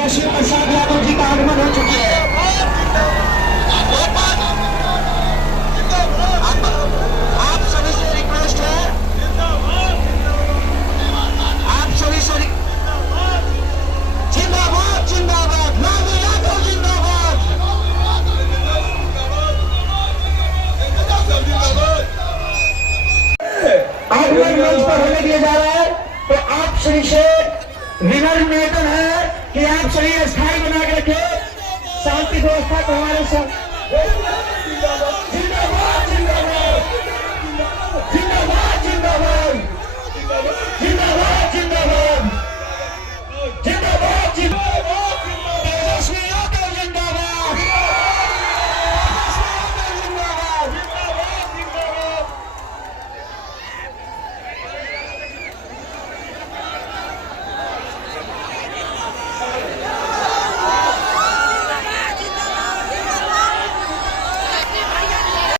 केशव प्रसाद यादव जी का आगमन हो चुकी है। आप सभी से रिक्वेस्ट है, आप सभी से जिंदाबाद जिंदाबाद, लालू यादव जिंदाबाद। आगमन मंच पर होने दिया जा रहा है, तो आप सभी से विनम्र निवेदन है कि आप सभी स्थायी बना के रखें शांति व्यवस्था को हमारे साथ।